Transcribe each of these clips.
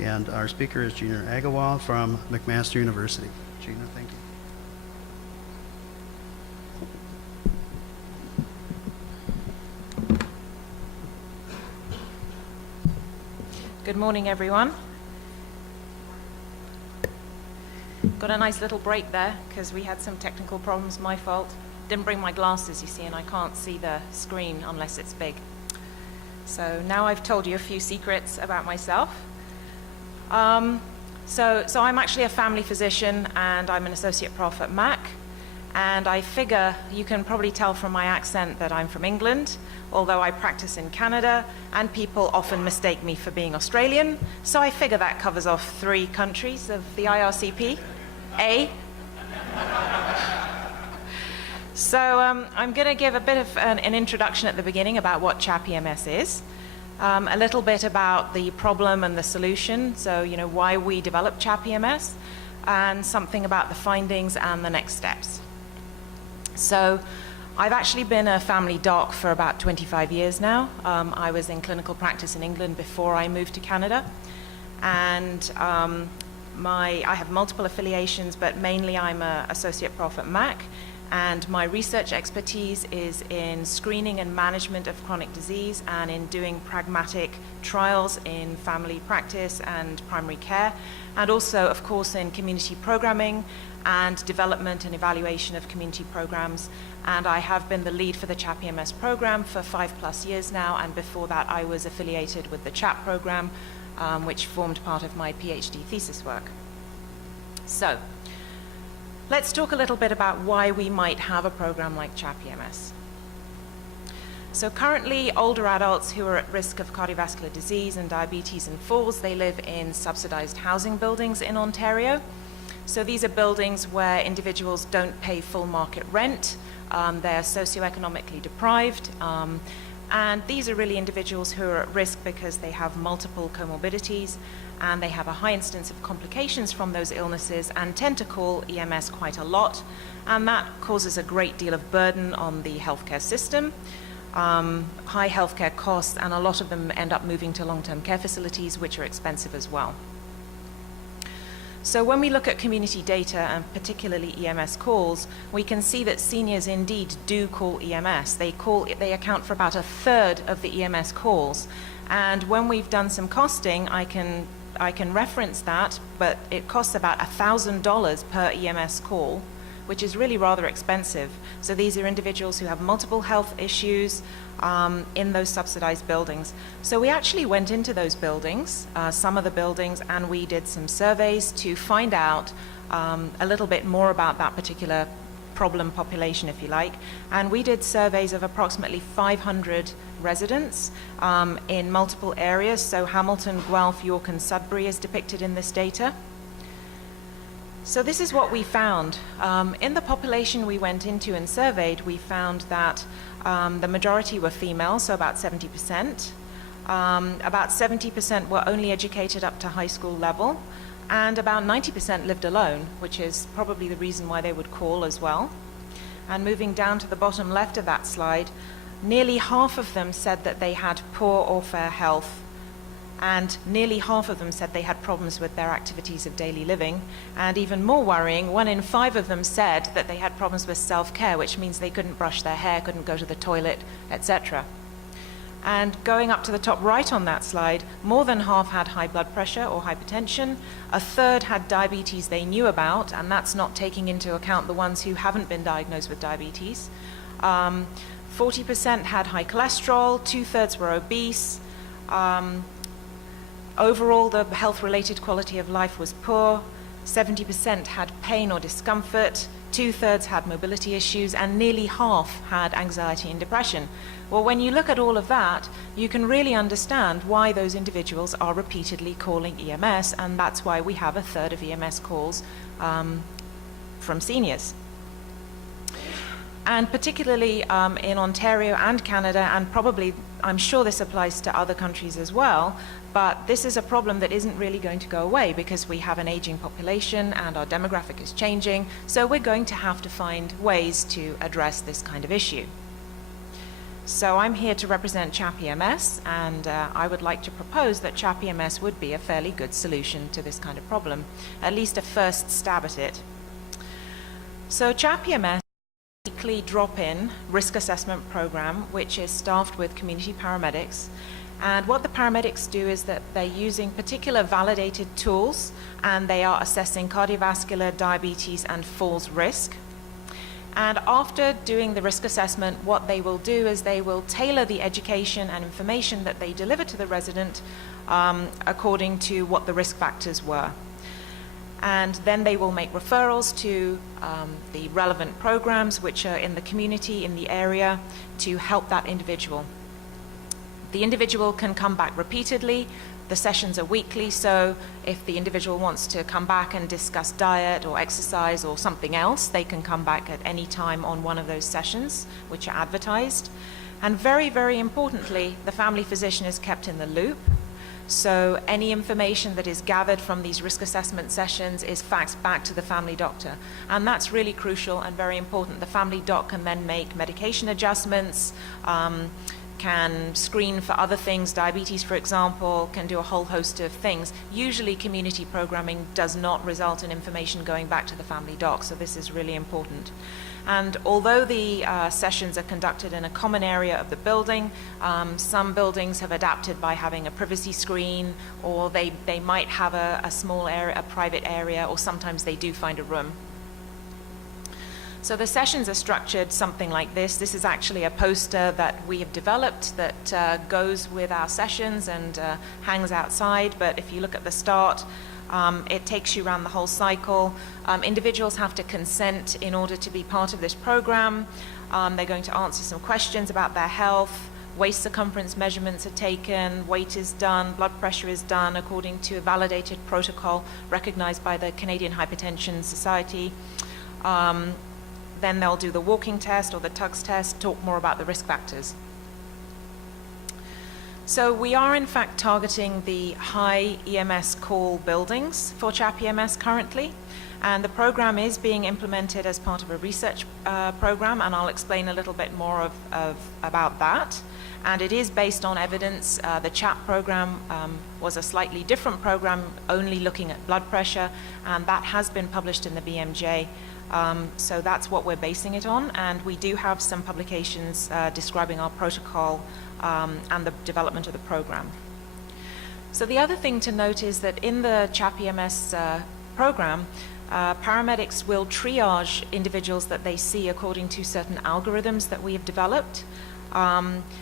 And our speaker is Gina Agarwal from McMaster University. Gina, thank you. Good morning, everyone. Got a nice little break there because we had some technical problems, my fault. Didn't bring my glasses, you see, and I can't see the screen unless it's big. So now I've told you a few secrets about myself. So I'm actually a family physician and I'm an associate prof at Mac. And I figure you can probably tell from my accent that I'm from England, although I practice in Canada and people often mistake me for being Australian. So I figure that covers off 3 countries of the IRCP. So I'm going to give a bit of an introduction at the beginning about what CHAP-EMS is. A little bit about the problem and the solution, so why we developed CHAP-EMS, and something about the findings and the next steps. So I've actually been a family doc for about 25 years now. I was in clinical practice in England before I moved to Canada, and I have multiple affiliations, but mainly I'm an associate prof at Mac. And my research expertise is in screening and management of chronic disease and in doing pragmatic trials in family practice and primary care, and also, of course, in community programming and development and evaluation of community programs. And I have been the lead for the CHAP-EMS program for 5+ years now, and before that I was affiliated with the CHAP program, which formed part of my PhD thesis work. So, let's talk a little bit about why we might have a program like CHAP-EMS. So currently, older adults who are at risk of cardiovascular disease and diabetes and falls, they live in subsidized housing buildings in Ontario. So these are buildings where individuals don't pay full market rent, they're socioeconomically deprived, and these are really individuals who are at risk because they have multiple comorbidities and they have a high instance of complications from those illnesses and tend to call EMS quite a lot, and that causes a great deal of burden on the healthcare system, high healthcare costs, and a lot of them end up moving to long-term care facilities, which are expensive as well. So when we look at community data, and particularly EMS calls, we can see that seniors indeed do call EMS. They account for about 1/3 of the EMS calls. And when we've done some costing, I can reference that, but it costs about $1,000 per EMS call, which is really rather expensive. So these are individuals who have multiple health issues in those subsidized buildings. So we actually went into those buildings, some of the buildings, and we did some surveys to find out a little bit more about that particular problem population, if you like. And we did surveys of approximately 500 residents in multiple areas. So Hamilton, Guelph, York, and Sudbury is depicted in this data. So this is what we found. In the population we went into and surveyed, we found that the majority were female, so about 70%. About 70% were only educated up to high school level, and about 90% lived alone, which is probably the reason why they would call as well. And moving down to the bottom left of that slide, nearly half of them said that they had poor or fair health, and nearly half of them said they had problems with their activities of daily living. And even more worrying, 1 in 5 of them said that they had problems with self-care, which means they couldn't brush their hair, couldn't go to the toilet, etc. And going up to the top right on that slide, more than half had high blood pressure or hypertension. 1/3 had diabetes they knew about, and that's not taking into account the ones who haven't been diagnosed with diabetes. 40% had high cholesterol, 2/3 were obese. Overall, the health-related quality of life was poor. 70% had pain or discomfort, 2/3 had mobility issues, and nearly half had anxiety and depression. Well, when you look at all of that, you can really understand why those individuals are repeatedly calling EMS, and that's why we have 1/3 of EMS calls from seniors. And particularly in Ontario and Canada, and probably, I'm sure this applies to other countries as well, but this is a problem that isn't really going to go away because we have an aging population and our demographic is changing, so we're going to have to find ways to address this kind of issue. So I'm here to represent CHAP-EMS, and I would like to propose that CHAP-EMS would be a fairly good solution to this kind of problem, at least a first stab at it. So CHAP-EMS is a weekly drop-in risk assessment program which is staffed with community paramedics. And what the paramedics do is that they're using particular validated tools, and they are assessing cardiovascular, diabetes, and falls risk. And after doing the risk assessment, what they will do is they will tailor the education and information that they deliver to the resident according to what the risk factors were. And then they will make referrals to the relevant programs which are in the community, in the area, to help that individual. The individual can come back repeatedly. The sessions are weekly, so if the individual wants to come back and discuss diet or exercise or something else, they can come back at any time on one of those sessions, which are advertised. And very, very importantly, the family physician is kept in the loop. So any information that is gathered from these risk assessment sessions is faxed back to the family doctor. And that's really crucial and very important. The family doc can then make medication adjustments, can screen for other things, diabetes, for example, can do a whole host of things. Usually community programming does not result in information going back to the family doc, so this is really important. And although the sessions are conducted in a common area of the building, some buildings have adapted by having a privacy screen, or they might have a small area, a private area, or sometimes they do find a room. So the sessions are structured something like this. This is actually a poster that we have developed that goes with our sessions and hangs outside. But if you look at the start, it takes you around the whole cycle. Individuals have to consent in order to be part of this program. They're going to answer some questions about their health. Waist circumference measurements are taken, weight is done, blood pressure is done according to a validated protocol recognized by the Canadian Hypertension Society. Then they'll do the walking test or the tugs test, talk more about the risk factors. So we are in fact targeting the high EMS call buildings for CHAP-EMS currently, and the program is being implemented as part of a research program, and I'll explain a little bit more about that. And it is based on evidence. The CHAP program was a slightly different program, only looking at blood pressure, and that has been published in the BMJ. So that's what we're basing it on, and we do have some publications describing our protocol and the development of the program. So the other thing to note is that in the CHAP-EMS program, paramedics will triage individuals that they see according to certain algorithms that we have developed.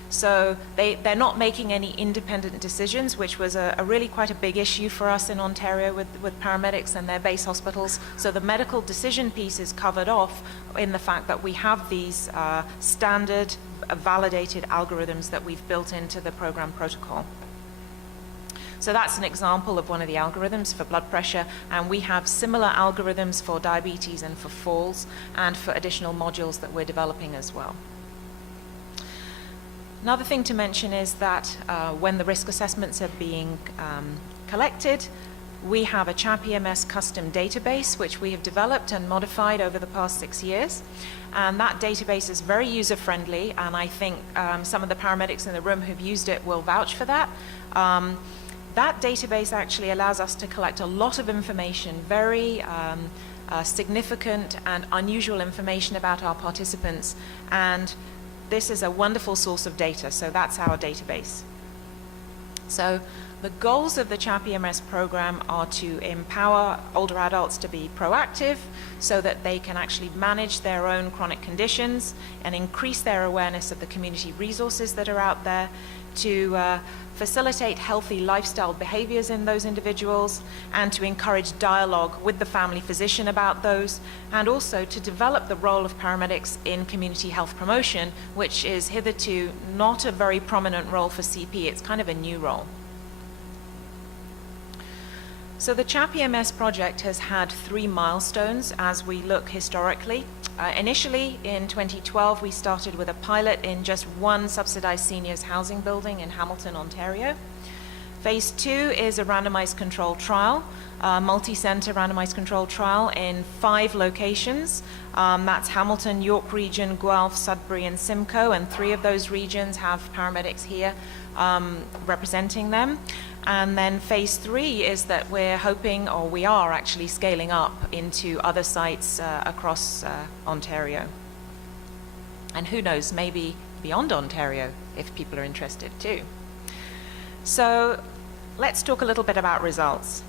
So they're not making any independent decisions, which was a really quite a big issue for us in Ontario with paramedics and their base hospitals. So the medical decision piece is covered off in the fact that we have these standard validated algorithms that we've built into the program protocol. So that's an example of one of the algorithms for blood pressure, and we have similar algorithms for diabetes and for falls and for additional modules that we're developing as well. Another thing to mention is that when the risk assessments are being collected, we have a CHAP-EMS custom database which we have developed and modified over the past 6 years. And that database is very user-friendly, and I think some of the paramedics in the room who've used it will vouch for that. That database actually allows us to collect a lot of information, very significant and unusual information about our participants, and this is a wonderful source of data, so that's our database. So the goals of the CHAP-EMS program are to empower older adults to be proactive so that they can actually manage their own chronic conditions and increase their awareness of the community resources that are out there, to facilitate healthy lifestyle behaviors in those individuals, and to encourage dialogue with the family physician about those, and also to develop the role of paramedics in community health promotion, which is hitherto not a very prominent role for CP. It's kind of a new role. So the CHAP-EMS project has had 3 milestones as we look historically. Initially, in 2012, we started with a pilot in just one subsidized seniors housing building in Hamilton, Ontario. Phase 2 is a randomized controlled trial, multi-center randomized controlled trial in 5 locations. That's Hamilton, York Region, Guelph, Sudbury, and Simcoe, and 3 of those regions have paramedics here representing them. And then phase 3 is that we're hoping, or we are actually scaling up into other sites across Ontario. And who knows, maybe beyond Ontario, if people are interested too. So let's talk a little bit about results.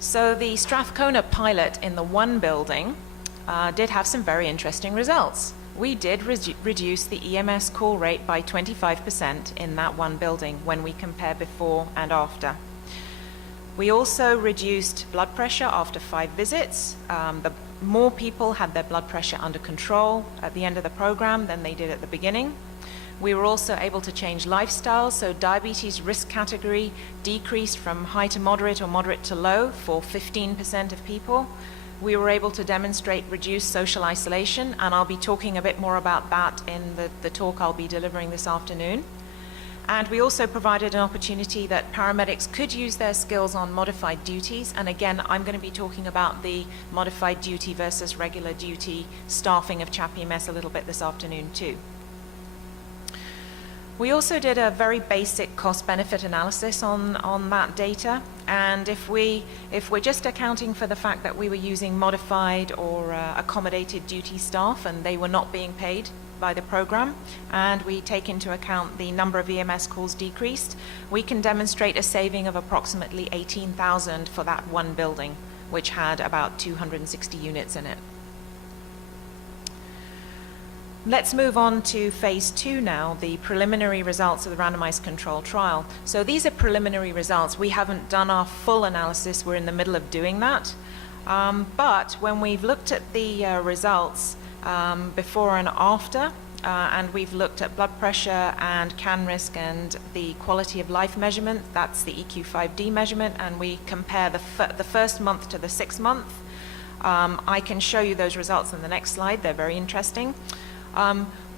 So the Strathcona pilot in the 1 building did have some very interesting results. We did reduce the EMS call rate by 25% in that 1 building when we compare before and after. We also reduced blood pressure after 5 visits. The more people had their blood pressure under control at the end of the program than they did at the beginning. We were also able to change lifestyles, so diabetes risk category decreased from high to moderate or moderate to low for 15% of people. We were able to demonstrate reduced social isolation, and I'll be talking a bit more about that in the talk I'll be delivering this afternoon. And we also provided an opportunity that paramedics could use their skills on modified duties, and again, I'm going to be talking about the modified duty versus regular duty staffing of CHAP-EMS a little bit this afternoon too. We also did a very basic cost-benefit analysis on that data, and if we're just accounting for the fact that we were using modified or accommodated duty staff and they were not being paid by the program, and we take into account the number of EMS calls decreased, we can demonstrate a saving of approximately $18,000 for that 1 building, which had about 260 units in it. Let's move on to phase 2 now, the preliminary results of the randomized control trial. So these are preliminary results. We haven't done our full analysis. We're in the middle of doing that. But when we've looked at the results before and after, and we've looked at blood pressure and CAN risk and the quality of life measurement, that's the EQ5D measurement, and we compare the first month to the 6th month. I can show you those results in the next slide. They're very interesting.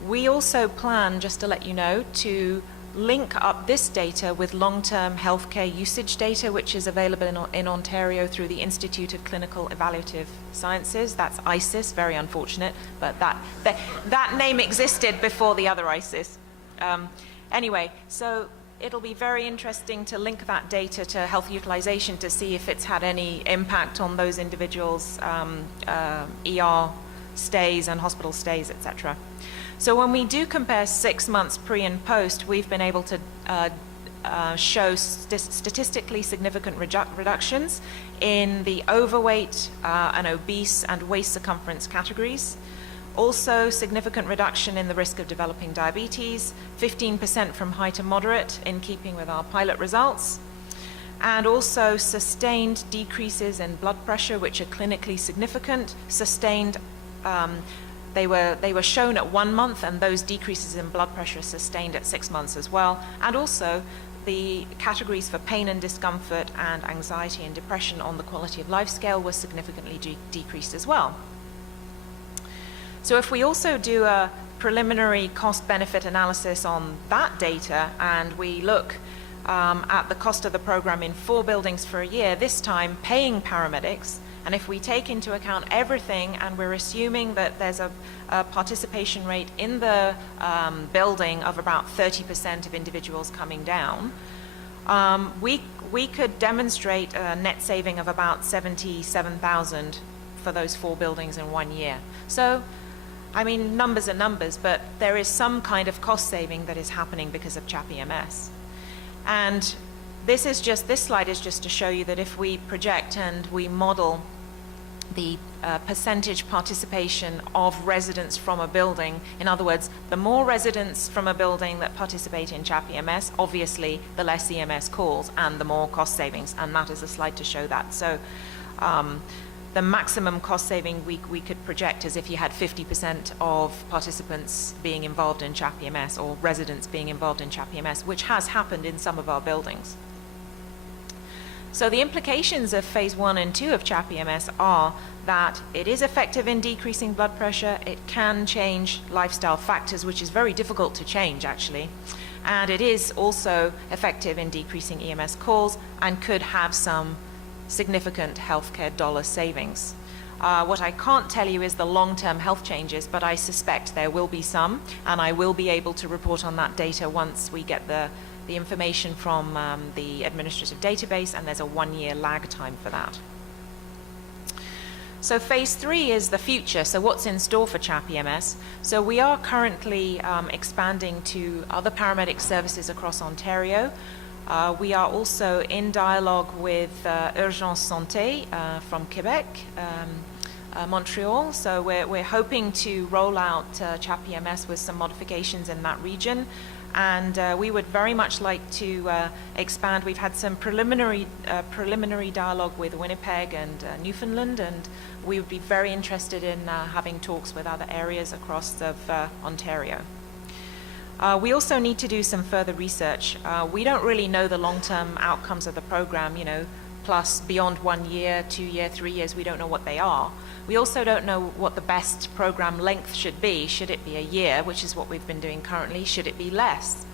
We also plan, just to let you know, to link up this data with long-term healthcare usage data, which is available in Ontario through the Institute of Clinical Evaluative Sciences. That's ISIS, very unfortunate, but that name existed before the other ISIS. Anyway, so it'll be very interesting to link that data to health utilization to see if it's had any impact on those individuals' ER stays and hospital stays, etc. So when we do compare 6 months pre and post, we've been able to show statistically significant reductions in the overweight and obese and waist circumference categories. Also significant reduction in the risk of developing diabetes, 15% from high to moderate in keeping with our pilot results. And also sustained decreases in blood pressure, which are clinically significant, sustained. They were shown at 1 month, and those decreases in blood pressure are sustained at 6 months as well. And also the categories for pain and discomfort and anxiety and depression on the quality of life scale were significantly decreased as well. So if we also do a preliminary cost-benefit analysis on that data, and we look at the cost of the program in 4 buildings for a year, this time paying paramedics, and if we take into account everything, and we're assuming that there's a participation rate in the building of about 30% of individuals coming down, we could demonstrate a net saving of about $77,000 for those 4 buildings in 1 year. So, I mean, numbers are numbers, but there is some kind of cost saving that is happening because of CHAP-EMS. And this slide is just to show you that if we project and we model the percentage participation of residents from a building, in other words, the more residents from a building that participate in CHAP-EMS, obviously the less EMS calls and the more cost savings, and that is a slide to show that. So the maximum cost saving we could project is if you had 50% of participants being involved in CHAP-EMS or residents being involved in CHAP-EMS, which has happened in some of our buildings. So the implications of phase 1 and 2 of CHAP-EMS are that it is effective in decreasing blood pressure, it can change lifestyle factors, which is very difficult to change actually, And it is also effective in decreasing EMS calls and could have some significant healthcare dollar savings. What I can't tell you is the long-term health changes, but I suspect there will be some, and I will be able to report on that data once we get the information from the administrative database, and there's a 1-year lag time for that. So phase 3 is the future. So what's in store for CHAP-EMS? So we are currently expanding to other paramedic services across Ontario. We are also in dialogue with Urgence Santé from Quebec, Montreal. So we're hoping to roll out CHAP-EMS with some modifications in that region. And we would very much like to expand. We've had some preliminary dialogue with Winnipeg and Newfoundland, and we would be very interested in having talks with other areas across Ontario. We also need to do some further research. We don't really know the long-term outcomes of the program, plus beyond 1 year, 2 year, 3 years, we don't know what they are. We also don't know what the best program length should be. Should it be a year, which is what we've been doing currently? Should it be less?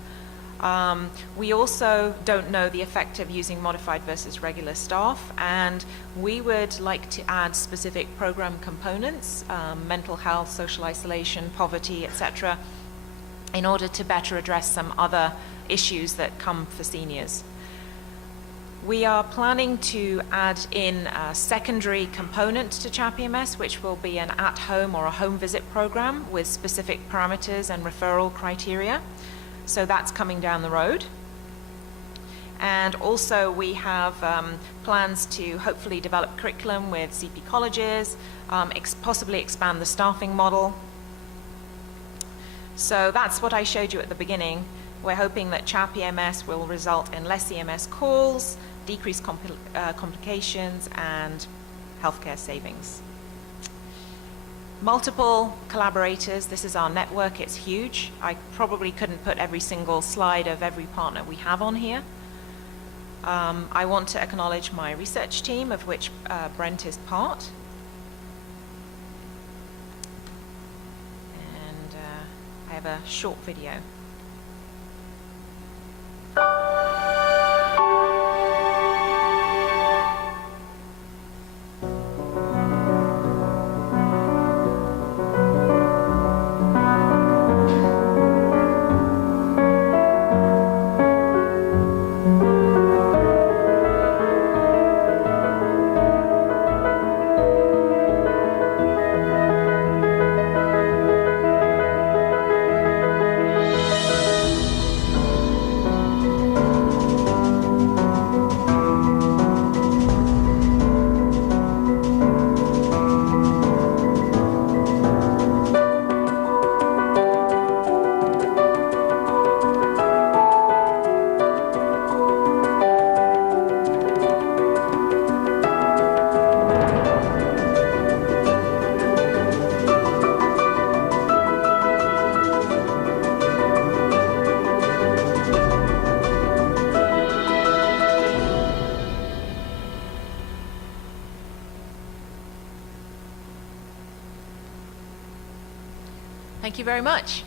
We also don't know the effect of using modified versus regular staff, and we would like to add specific program components, mental health, social isolation, poverty, etc., in order to better address some other issues that come for seniors. We are planning to add in a secondary component to CHAP-EMS, which will be an at-home or a home visit program with specific parameters and referral criteria. So that's coming down the road. And also we have plans to hopefully develop curriculum with CP colleges, possibly expand the staffing model. So that's what I showed you at the beginning. We're hoping that CHAP-EMS will result in less EMS calls, decreased complications, and healthcare savings. Multiple collaborators. This is our network. It's huge. I probably couldn't put every single slide of every partner we have on here. I want to acknowledge my research team, of which Brent is part. And I have a short video. Thank you very much.